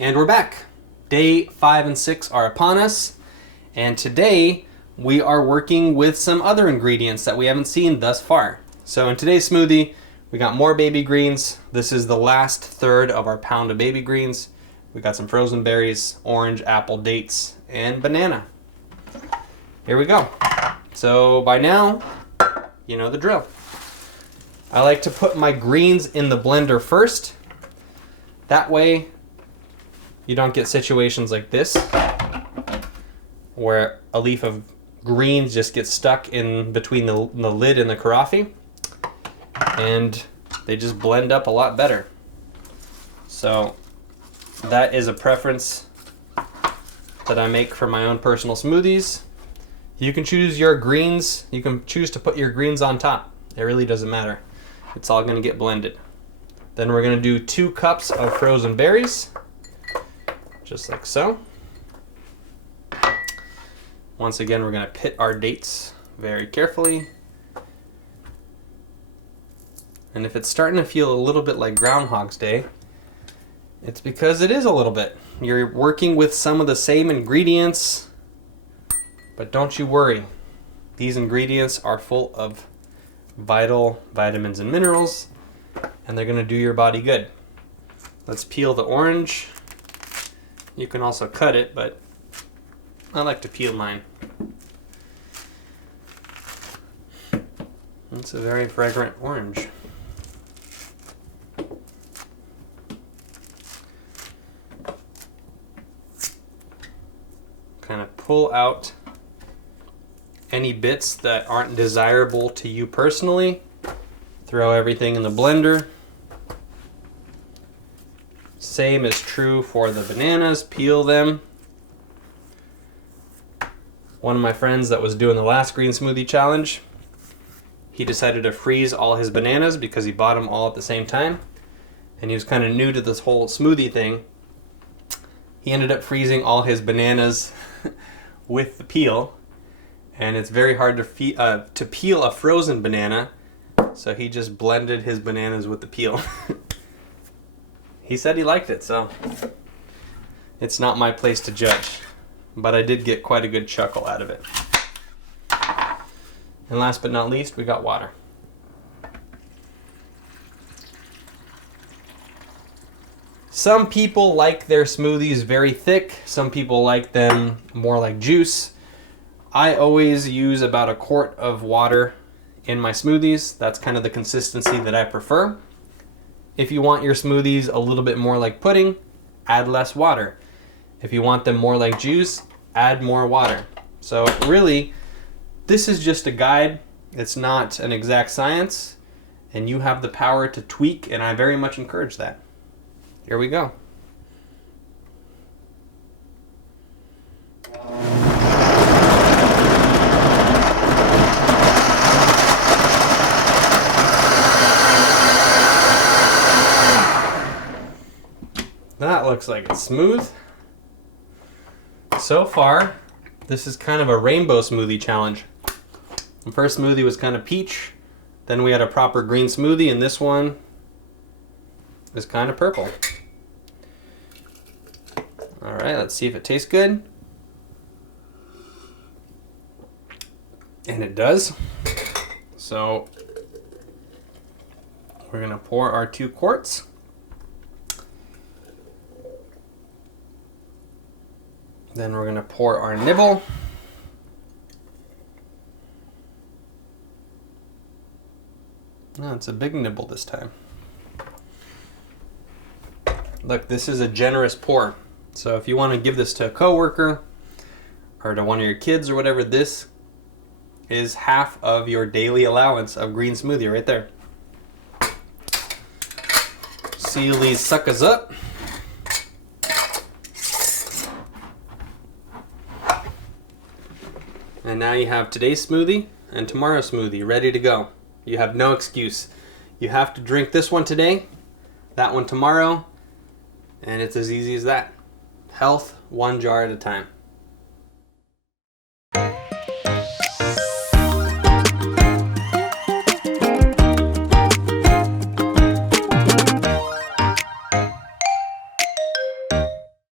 And we're back. Day 5 and 6 are upon us, and today we are working with some other ingredients that we haven't seen thus far. So in today's smoothie, we got more baby greens. This is the last third of our pound of baby greens. We got some frozen berries, orange, apple, dates, and banana. Here we go. So by now, you know the drill. I like to put my greens in the blender first. That way, you don't get situations like this, where a leaf of greens just gets stuck in between the lid and the carafe, and they just blend up a lot better. So that is a preference that I make for my own personal smoothies. You can choose your greens, you can choose to put your greens on top. It really doesn't matter. It's all gonna get blended. Then we're gonna do 2 cups of frozen berries. Just like so. Once again, we're going to pit our dates very carefully. And if it's starting to feel a little bit like Ground Hog's Day, it's because it is a little bit. You're working with some of the same ingredients, but don't you worry. These ingredients are full of vital vitamins and minerals, and they're going to do your body good. Let's peel the orange. You can also cut it, but I like to peel mine. It's a very fragrant orange. Kind of pull out any bits that aren't desirable to you personally. Throw everything in the blender. Same is true for the bananas. Peel them. One of my friends that was doing the last green smoothie challenge, he decided to freeze all his bananas because he bought them all at the same time, and he was kind of new to this whole smoothie thing. He ended up freezing all his bananas with the peel, and it's very hard to peel a frozen banana, so he just blended his bananas with the peel. He said he liked it, so it's not my place to judge. But I did get quite a good chuckle out of it. And last but not least, we got water. Some people like their smoothies very thick. Some people like them more like juice. I always use about 1 quart of water in my smoothies. That's kind of the consistency that I prefer. If you want your smoothies a little bit more like pudding, add less water. If you want them more like juice, add more water. So really, this is just a guide. It's not an exact science, and you have the power to tweak, and I very much encourage that. Here we go. That looks like it's smooth. So far, this is kind of a rainbow smoothie challenge. The first smoothie was kind of peach, then we had a proper green smoothie, and this one is kind of purple. Alright, let's see if it tastes good. And it does. So, we're going to pour our 2 quarts. Then we're going to pour our nibble. No, it's a big nibble this time. Look, this is a generous pour. So if you want to give this to a coworker or to one of your kids or whatever, this is half of your daily allowance of green smoothie right there. Seal these suckers up. And now you have today's smoothie and tomorrow's smoothie ready to go. You have no excuse. You have to drink this one today, that one tomorrow, and it's as easy as that. Health, 1 jar at a time.